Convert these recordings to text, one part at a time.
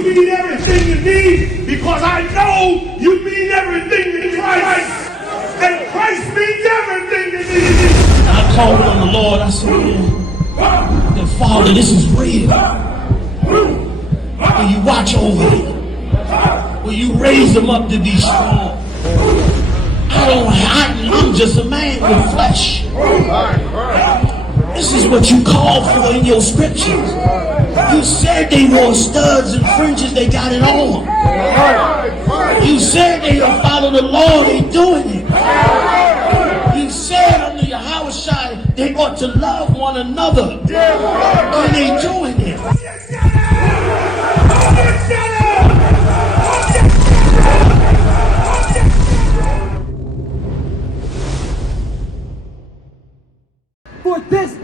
You mean everything to me because I know you mean everything to Christ. And Christ means everything to me. And I called on the Lord. I said, yeah, Father, this is real. Will you watch over them? Will you raise them up to be strong? I'm just a man with flesh. This is what you called for in your scriptures. You said they wore studs and fringes, they got it on. You said they will follow the law, they doing it. You said under Yahanna they ought to love one another, and they doing it.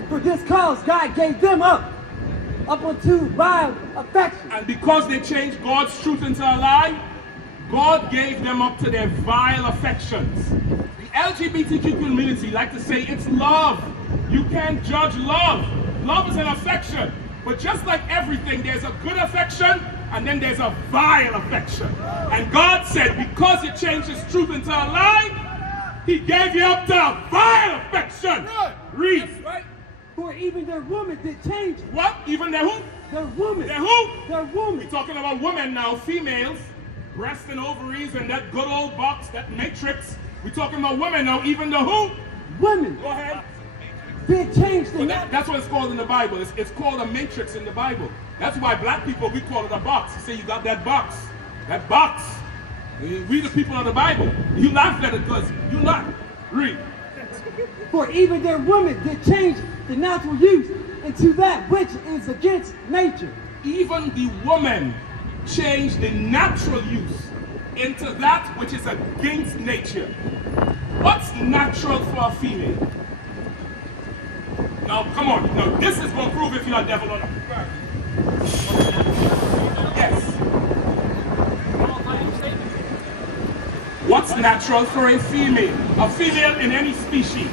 For this cause, God gave them up unto vile affection. And because they changed God's truth into a lie, God gave them up to their vile affections. The LGBTQ community like to say it's love. You can't judge love. Love is an affection. But just like everything, there's a good affection and then there's a vile affection. And God said, because you changed his truth into a lie, he gave you up to a vile affection. Read. For even their women did change. What? Even their who? Their women. Their who? Their women. We're talking about women now, females, breasts and ovaries and that good old box, that matrix. We're talking about women now, even the who? Women. Go ahead. Did change the that's what it's called in the Bible. It's called a matrix in the Bible. That's why black people, we call it a box. You say you got that box. That box. We the people of the Bible. You laugh at it because you're not. Read. For even their women did change the natural use into that which is against nature. Even the woman changed the natural use into that which is against nature. What's natural for a female? Now, come on. Now, this is going to prove if you're a devil or not. Yes. What's natural for a female? A female in any species.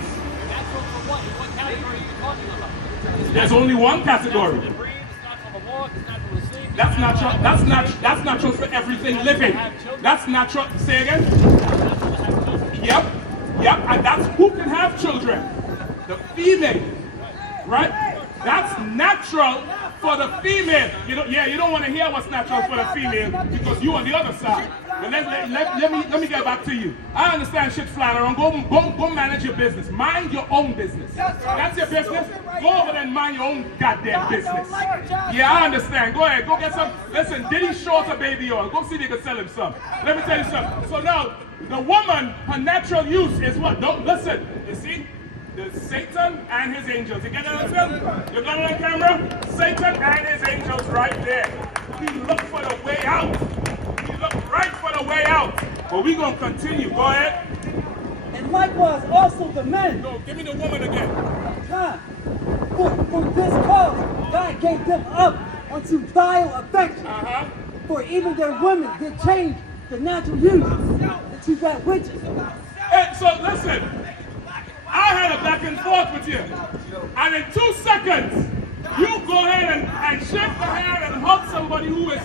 Natural for what? What category are you talking about? There's only one category. It's natural to breathe, it's natural to walk, it's natural to sleep. That's natural. That's natural for everything living. That's natural. Say again. Yep. And that's who can have children. The female. Right? That's natural for the female. You don't want to hear what's natural for the female because you on the other side. But let me get back to you. I understand shit flying around. Go manage your business. Mind your own business. That's your business. Go over there and mind your own goddamn business. Yeah, I understand. Go ahead. Go get some. Listen, Diddy short a baby oil. Go see if you can sell him some. Let me tell you something. So now, the woman, her natural use is what? Don't listen. You see? There's Satan and his angels. You get that film? You got it on camera? Satan and his angels right there. He looked for the way out. He looked right for the way out. But we're going to continue. Go ahead. And likewise also the men. No, give me the woman again. God, for this cause, God gave them up unto vile affection. For even their women did change the natural use into that which is. Hey, so listen. I had a back and forth with you. And in 2 seconds, you go ahead and shake the hand and hug somebody who is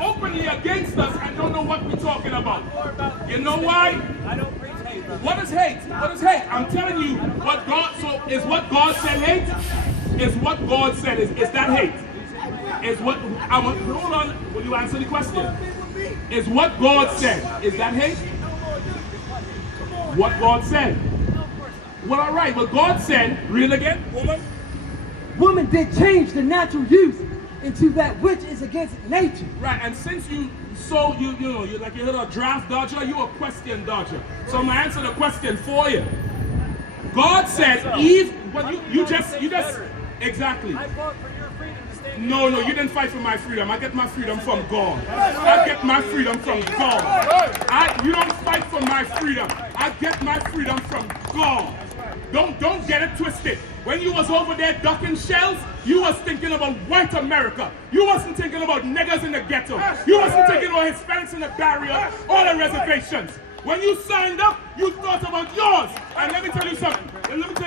openly against us and don't know what we're talking about. You know why? I don't preach hate. What is hate? What is hate? I'm telling you what God, so is what God said hate? Is what God said, is that hate? Is what, hold on, will you answer the question? Is what God said, is that hate? What God said? Well, all right. Well, God said, read again, woman. Woman did change the natural use into that which is against nature. Right. And since you you're like you're a draft dodger, you're a question dodger. So I'm gonna answer the question for you. God said, Eve. Well, you just exactly. I fought for your freedom to stand. No, you didn't fight for my freedom. I get my freedom from God. I get my freedom from God. You don't fight for my freedom. I get my freedom from God. Don't get it twisted. When you was over there ducking shells, you was thinking about white America. You wasn't thinking about niggers in the ghetto. You wasn't thinking about Hispanics in the barrier or the reservations. When you signed up, you thought about yours. And let me tell you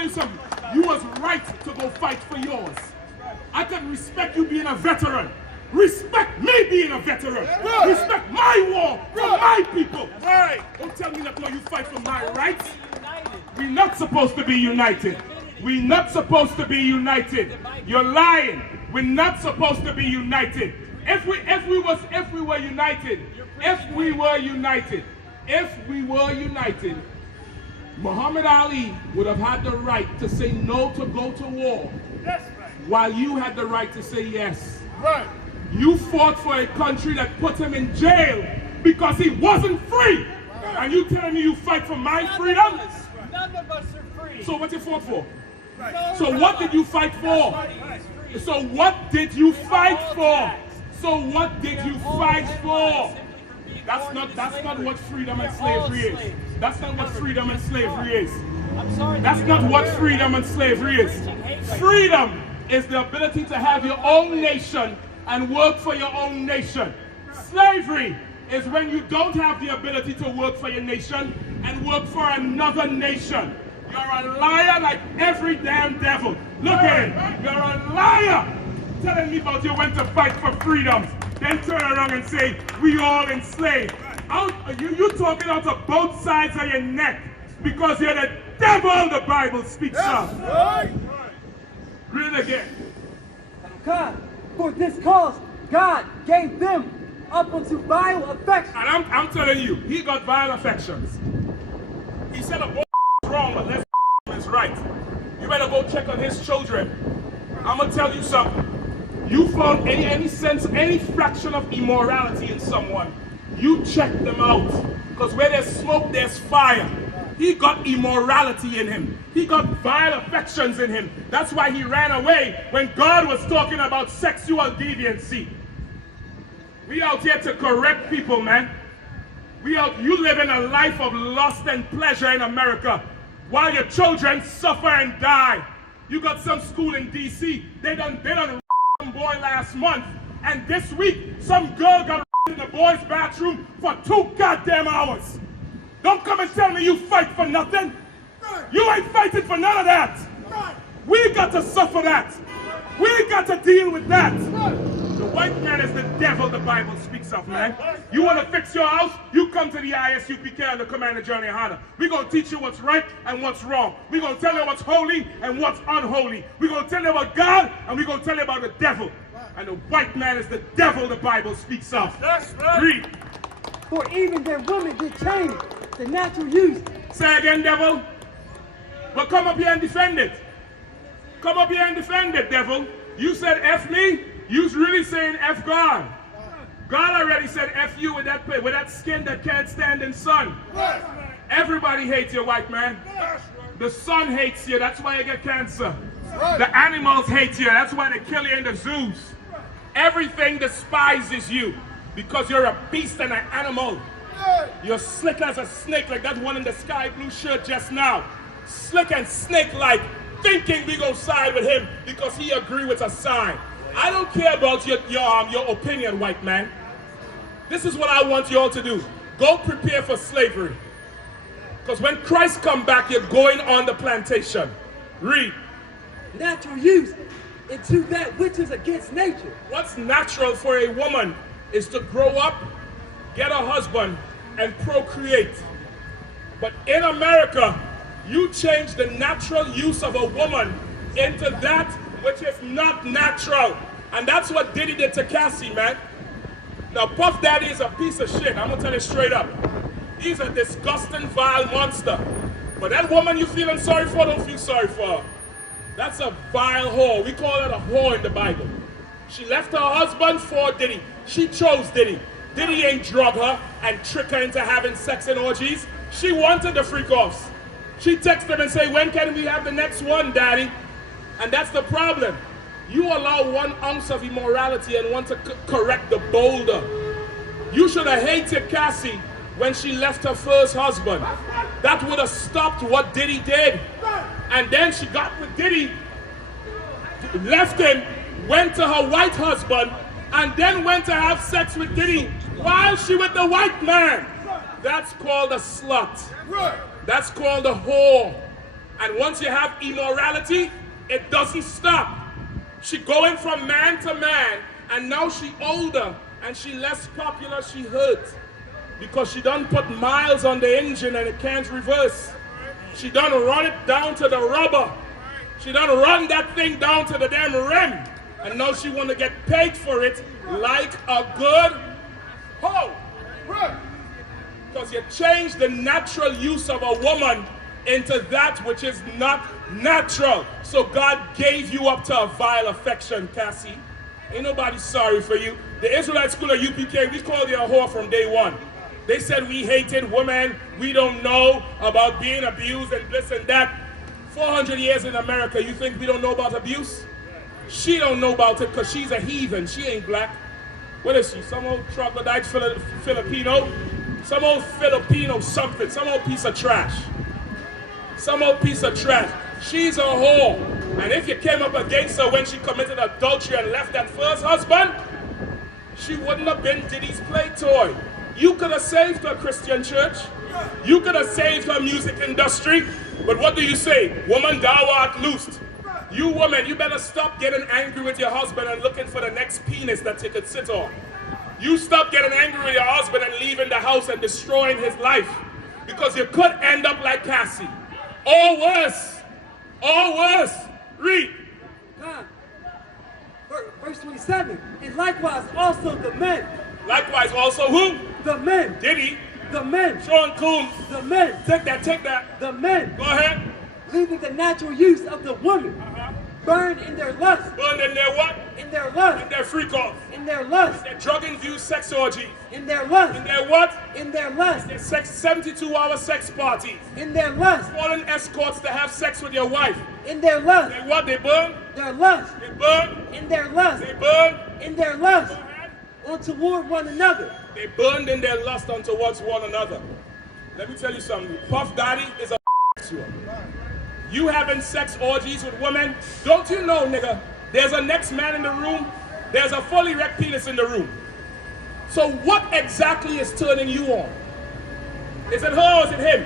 something. You was right to go fight for yours. I can respect you being a veteran. Respect me being a veteran. children. Respect my war for my people. Don't tell me that no, you fight for my rights. We're not supposed to be united. We're not supposed to be united. You're lying. We're not supposed to be united. If we were united, Muhammad Ali would have had the right to say no to go to war, while you had the right to say yes. You fought for a country that put him in jail because he wasn't free. And you telling me you fight for my freedom? None of us are free. So what you fought for? So what did you fight for? So what did you fight for? So what did you fight for? That's not what freedom and slavery is. That's not what freedom and slavery is. That's not what freedom and slavery is. Freedom is the ability to have your own nation and work for your own nation. Slavery is when you don't have the ability to work for your nation and work for another nation. You're a liar like every damn devil. Look at it. You're a liar telling me about you went to fight for freedom, then turn around and say, we all enslaved. You talking out of both sides of your neck because you're the devil the Bible speaks of. Read it again. God, for this cause, God gave them up unto vile affections. And I'm telling you, he got vile affections. He said a boy is wrong, but left is right. You better go check on his children. I'm gonna tell you something. You found any sense, any fraction of immorality in someone, you check them out. Because where there's smoke, there's fire. He got immorality in him. He got vile affections in him. That's why he ran away when God was talking about sexual deviancy. We out here to correct people, man. You live in a life of lust and pleasure in America while your children suffer and die. You got some school in D.C. They done some boy last month, and this week some girl got in the boy's bathroom for 2 goddamn hours. Don't come and tell me you fight for nothing. You ain't fighting for none of that. We got to suffer that. We got to deal with that. The white man is the devil the Bible speaks of, man. You want to fix your house? You come to the I.S.U.P.K and the Commander Johnny Yahanna. We're going to teach you what's right and what's wrong. We're going to tell you what's holy and what's unholy. We're going to tell you about God and we're going to tell you about the devil. And the white man is the devil the Bible speaks of. Read. For even their women did change the natural use. Say again, devil. But come up here and defend it. Come up here and defend it, devil. You said F me. You's really saying F God. God already said F you with that skin that can't stand in sun. Everybody hates you, white man. The sun hates you, that's why you get cancer. The animals hate you, that's why they kill you in the zoos. Everything despises you because you're a beast and an animal. You're slick as a snake, like that one in the sky blue shirt just now. Slick and snake-like, thinking we go side with him because he agree with a side. I don't care about your opinion, white man. This is what I want you all to do. Go prepare for slavery. Because when Christ come back, you're going on the plantation. Read. Natural use into that which is against nature. What's natural for a woman is to grow up, get a husband, and procreate. But in America, you change the natural use of a woman into that which is not natural. And that's what Diddy did to Cassie, man. Now, Puff Daddy is a piece of shit. I'm gonna tell you straight up. He's a disgusting, vile monster. But that woman you feeling sorry for, don't feel sorry for her. That's a vile whore. We call it a whore in the Bible. She left her husband for Diddy. She chose Diddy. Diddy ain't drug her and trick her into having sex and orgies. She wanted the freak-offs. She texted him and say, when can we have the next one, daddy? And that's the problem. You allow 1 ounce of immorality and want to correct the boulder. You should have hated Cassie when she left her first husband. That would have stopped what Diddy did. And then she got with Diddy, left him, went to her white husband, and then went to have sex with Diddy while she with the white man. That's called a slut. That's called a whore. And once you have immorality, it doesn't stop. She going from man to man, and now she older, and she less popular, she hurt. Because she done put miles on the engine and it can't reverse. She done run it down to the rubber. She done run that thing down to the damn rim. And now she want to get paid for it like a good hoe. Because you change the natural use of a woman into that which is not natural. So God gave you up to a vile affection, Cassie. Ain't nobody sorry for you. The Israelite school of UPK, we called you a whore from day one. They said we hated women, we don't know about being abused and this and that. 400 years in America, you think we don't know about abuse? She don't know about it because she's a heathen. She ain't black. What is she? Some old troglodyte Filipino? Some old Filipino something. Some old piece of trash. Some old piece of trash. She's a whore. And if you came up against her when she committed adultery and left that first husband, she wouldn't have been Diddy's play toy. You could have saved her Christian church. You could have saved her music industry. But what do you say? Woman, thou art loosed. You woman, you better stop getting angry with your husband and looking for the next penis that you could sit on. You stop getting angry with your husband and leaving the house and destroying his life. Because you could end up like Cassie. Or worse. Or worse. Read. God. Verse 27. And likewise also the men. Likewise also who? The men. Diddy. The men. Sean Combs. The men. Take that, take that. The men. Go ahead. Leaving the natural use of the woman. Burned in their lust. Burned in their what? In their lust. In their freak off. In their lust. Their drug-infused sex orgies. In their lust. In their what? In their lust. Their 72-hour sex parties. In their lust. Calling escorts to have sex with your wife. In their lust. They what? They burn? Their lust. They burn? In their lust. They burn? In their lust. Or toward one another. They burned in their lust on towards one another. Let me tell you something. Puff Daddy is a sexual. You having sex orgies with women? Don't you know, nigga, there's a next man in the room, there's a fully erect penis in the room. So what exactly is turning you on? Is it her or is it him?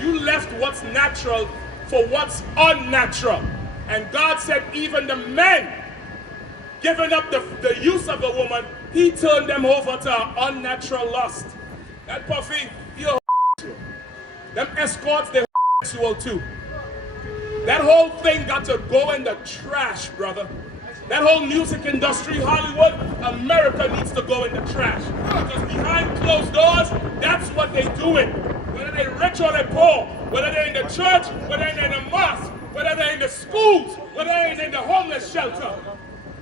You left what's natural for what's unnatural. And God said even the men giving up the use of a woman, he turned them over to unnatural lust. That Puffy, you're them escorts, they're sexual too. That whole thing got to go in the trash, brother. That whole music industry, Hollywood, America needs to go in the trash. Because behind closed doors, that's what they're doing. Whether they're rich or they're poor, whether they're in the church, whether they're in the mosque, whether they're in the schools, whether they're in the homeless shelter.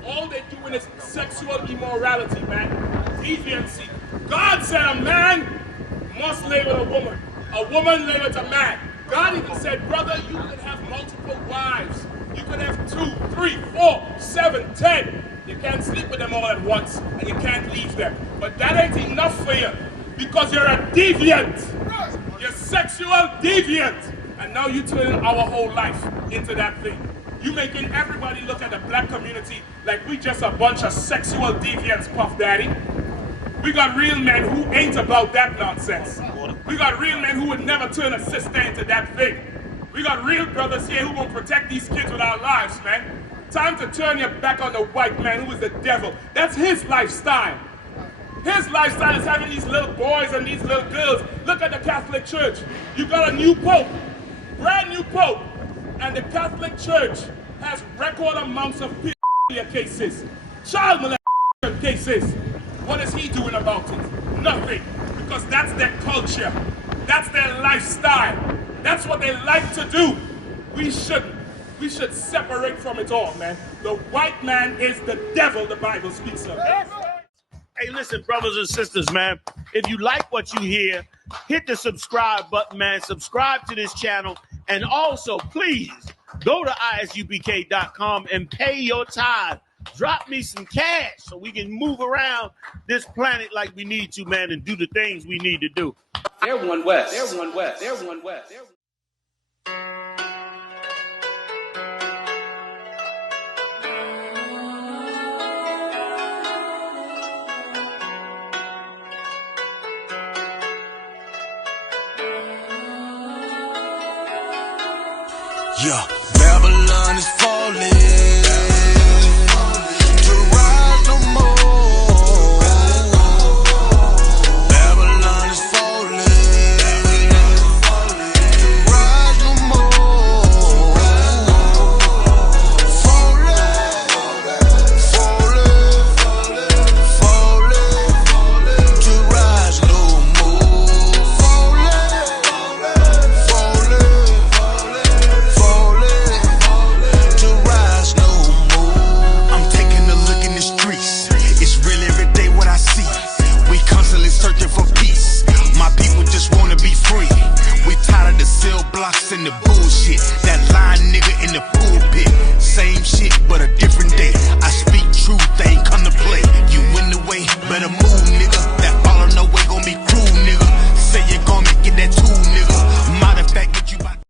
All they're doing is sexual immorality, man. Deviancy. God said a man must lay with a woman lay with a man. God even said, brother, you can have multiple wives. You can have 2, 3, 4, 7, 10. You can't sleep with them all at once, and you can't leave them. But that ain't enough for you, because you're a deviant. You're sexual deviant. And now you're turning our whole life into that thing. You making everybody look at the black community like we just a bunch of sexual deviants, Puff Daddy. We got real men who ain't about that nonsense. We got real men who would never turn a sister into that thing. We got real brothers here who will protect these kids with our lives, man. Time to turn your back on the white man who is the devil. That's his lifestyle. His lifestyle is having these little boys and these little girls. Look at the Catholic Church. You got a new pope, brand new pope, and the Catholic Church has record amounts of pedophilia cases, child molestation cases. What is he doing about it? Nothing. Because that's their culture. That's their lifestyle. That's what they like to do. We shouldn't. We should separate from it all, man. The white man is the devil the Bible speaks of. Hey, listen, brothers and sisters, man. If you like what you hear, hit the subscribe button, man. Subscribe to this channel. And also, please, go to ISUPK.com and pay your tithe. Drop me some cash so we can move around this planet like we need to, man, and do the things we need to do. They're one west. They're one west. They're one west. Yeah, Babylon is falling.